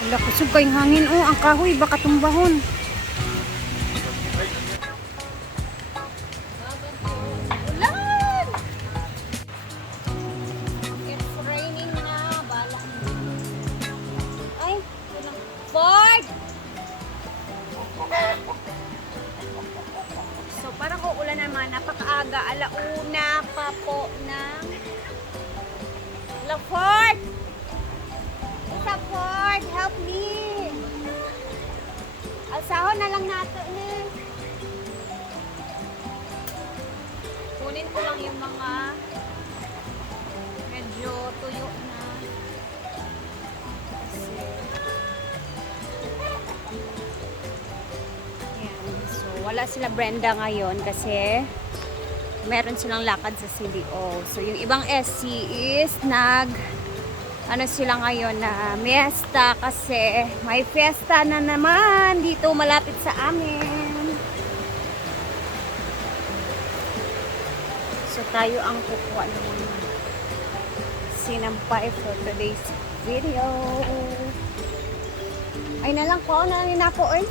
Wala kusog kayong hangin. Oh, ang kahoy baka tumbahon. Ulan! It's raining na. Balak mo. Ay, Ford! So, parang uulan naman. Napakaaga. Alauna pa po ng La Ford! Isa Ford! Help me! Alsahon na lang nato ni. Kunin ko lang yung mga medyo tuyo na. Kasi, yan. So, wala sila Brenda ngayon kasi meron silang lakad sa CDO. So, yung ibang SC is ano sila ngayon na fiesta kasi may fiesta na naman dito malapit sa amin. So, tayo ang kukuha ng mga sinampay for today's video. Ay na lang po, na ako oy.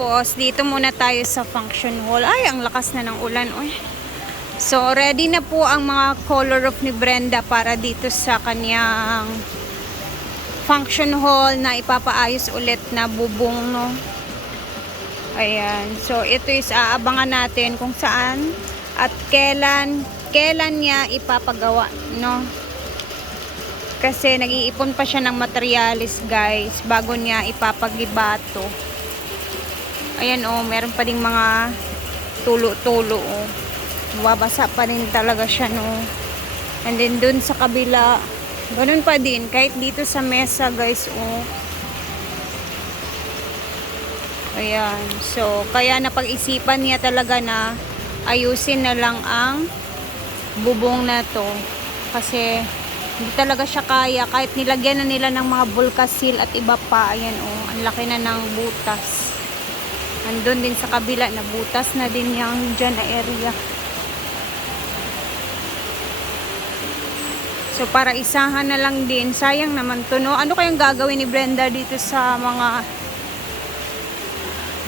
Tapos, dito muna tayo sa function hall. Ay, ang lakas na ng ulan. Uy. So, ready na po ang mga color of ni Brenda para dito sa kanyang function hall na ipapaayos ulit na bubong, no? Ayan. So, ito is aabangan natin kung saan at kailan niya ipapagawa, no? Kasi nag-iipon pa siya ng materialis, guys, bago niya ipapagibato. Ayan, oh, meron pa ding mga tulo-tulo, oh. Mababasa pa rin talaga siya, no. And then dun sa kabila, ganun pa din kahit dito sa mesa, guys, oh. Ayan. So, kaya napag-isipan niya talaga na ayusin na lang ang bubong na to kasi hindi talaga siya kaya kahit nilagyan na nila ng mga Volcasil at iba pa. Ayan, oh, ang laki na ng butas. Andun din sa kabila na butas na din yung dyan na area. So, para isahan na lang din. Sayang naman to, no? Ano kayang gagawin ni Brenda dito sa mga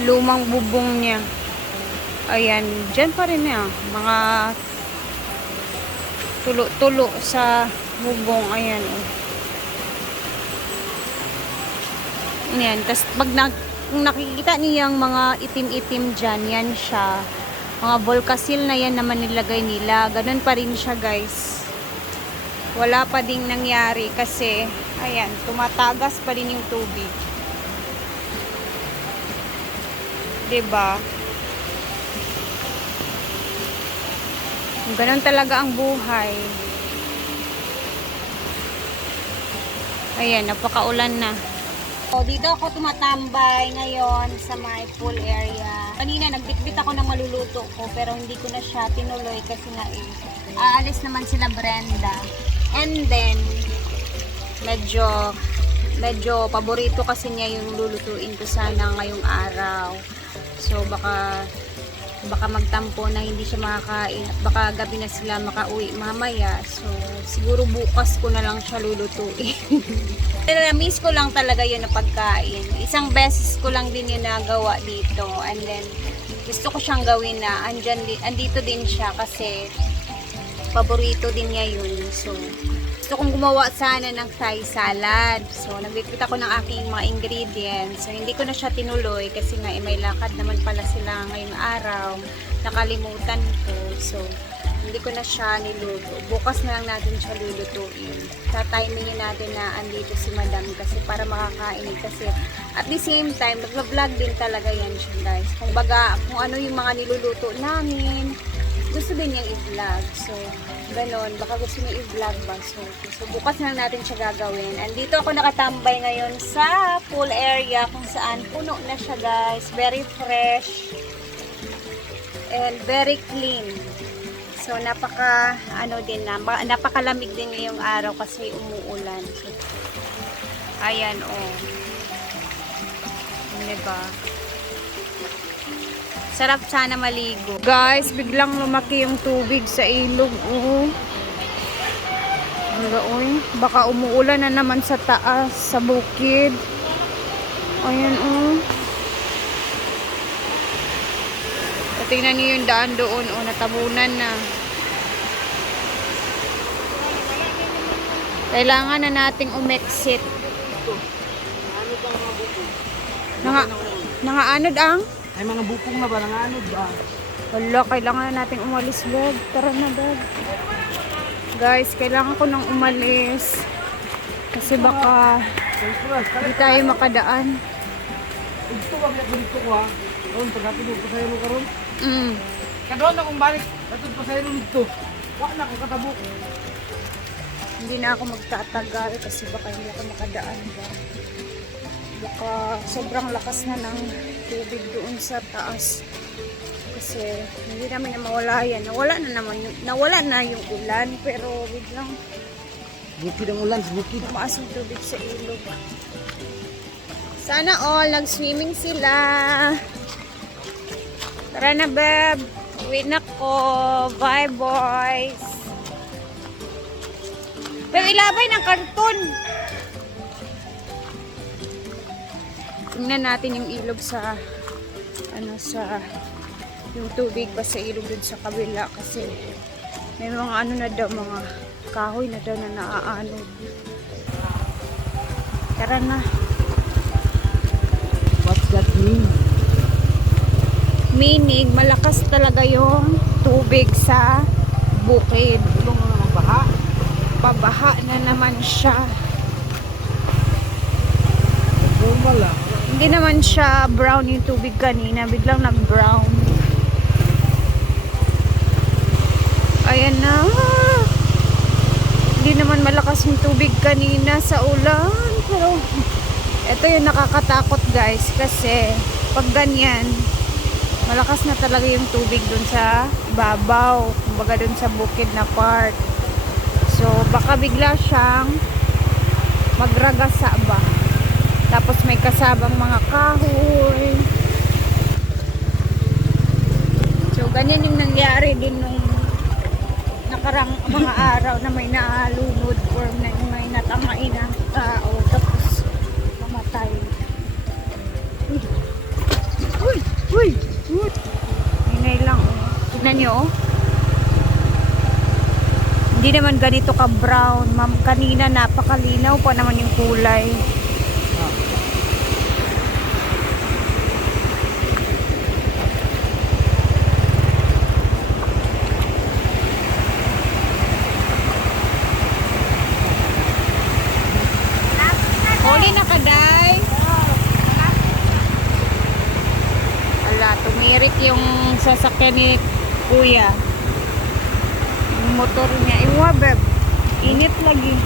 lumang bubong niya? Ayan, dyan pa rin niya. Mga tulo-tulo sa bubong. Ayan, oh. Ayan, tas pag nakikita niyang mga itim-itim dyan, yan siya. Mga Volcasil na yan naman nilagay nila. Ganun pa rin siya, guys. Wala pa ding nangyari kasi, ayan, tumatagas pa rin yung tubig. Diba? Ganun talaga ang buhay. Ayan, napakaulan na. So, dito ako tumatambay ngayon sa my pool area. Kanina, nagbitbit ako ng maluluto ko, pero hindi ko na siya tinuloy kasi nga aalis naman sila Brenda. And then, medyo paborito kasi niya yung lulutuin ko sana ngayong araw. So, baka magtampo na hindi siya makakain at baka gabi na sila makauwi mamaya. So, siguro bukas ko na lang siya lulutuin. Pero na-miss ko lang talaga yun na pagkain. Isang beses ko lang din yun nagawa dito. And then, gusto ko siyang gawin na andito din siya kasi paborito din niya yun. So, gusto kong gumawa sana ng Thai salad. So, nagbibit ako ng aking mga ingredients. So, hindi ko na siya tinuloy kasi nga may lakad naman pala sila ngayong araw. Nakalimutan ko. So, hindi ko na siya niluto. Bukas na lang natin siya lulutuin. Tatimingin natin na andito si Madam kasi para makakain. Kasi at the same time, mag-vlog din talaga yan siya, guys. Kung ano yung mga niluluto namin, gusto din niyang i-vlog. So, ganon. Baka gusto niya i-vlog ba. So, bukas na lang natin siya gagawin. Andito ako nakatambay ngayon sa pool area kung saan puno na siya, guys. Very fresh and very clean. So, napakalamig din ngayong araw kasi umuulan. So, ayan, oh. Diba? Sarap sana maligo. Guys, biglang lumaki yung tubig sa ilog, oh. Oy, baka umuulan na naman sa taas, sa bukid. Ayan, oh. Tingnan niyo yung daan doon, oh, natabunan na. Kailangan na nating umexit. Nangaanod ang? Ay mga bukong na ba? Nangaanod ba? Wala, kailangan na nating umalis, bag. Tara na, bag. Guys, kailangan ko nang umalis. Kasi baka hindi tayo makadaan. Ito ba dito ko ha? Ron, pagkatulog ko sa'yo ka ron? Kadoon akong balik. Katulog ko sa'yo dito. Wala na akong katabok. Hindi na ako magtatagal kasi baka hindi ako makadaan ba. Baka sobrang lakas na ng tubig doon sa taas. Kasi hindi namin na mawala yan. Nawala na yung ulan pero biglang Bukid ang ulan sa bukid. tumaas yung tubig sa ilog. Sana all nag-swimming sila. Tara na, beb. Uwi na ko. Bye, boys. Beb, ilabay ng karton. Tingnan natin yung ilog sa yung tubig pa sa ilog dun sa kabila kasi may mga mga kahoy na daw na naaanod. Tara na. What's that mean? Meaning, malakas talaga yung tubig sa bukid. Tulong na magbaha. Pabaha na naman siya. Normal lang. Hindi naman siya brown yung tubig kanina. Biglang nag-brown. Ayan na. Hindi naman malakas yung tubig kanina sa ulan. Pero, ito yung nakakatakot, guys. Kasi, pag ganyan, malakas na talaga yung tubig dun sa babaw. Kumbaga dun sa bukid na part. So, baka bigla siyang magragasa ba. Tapos may kasabang mga kahoy. So, ganyan yung nangyari din nung nakarang mga araw na may naalunod or may natamay na tao. Tapos, mamatay. Uy! Uy! Uy! Hinay lang. Tignan nyo, oh. Hindi naman ganito ka brown. Ma'am, kanina napakalinaw pa naman yung kulay. Huli na ka, Day. Ala, tumirik yung sasakyan ni Kuya. Ang motor niya. Iwa, beb. Init lagi.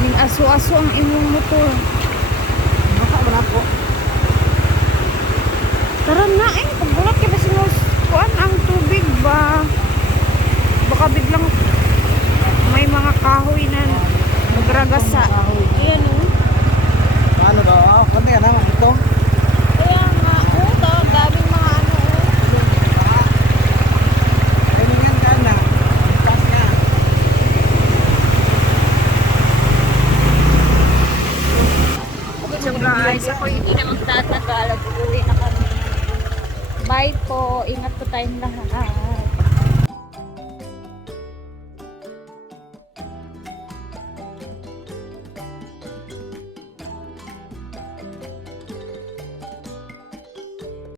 Ning aso-aso ang imong motor. Baka man ako. Tara na eh. Pagbulat ka ba sinus? Kuan ang tubig ba? Baka biglang may mga kahoy na nagragasa. Ayan o. Ano daw? Ah, konti ka naman ito. Kaya nga. Oo, daming mga ano. Ay, ganyan ka na. Pas ka. So guys, ako hindi na magtatagal. Uuwi na kami. Bye po. Ingat po tayong lahat.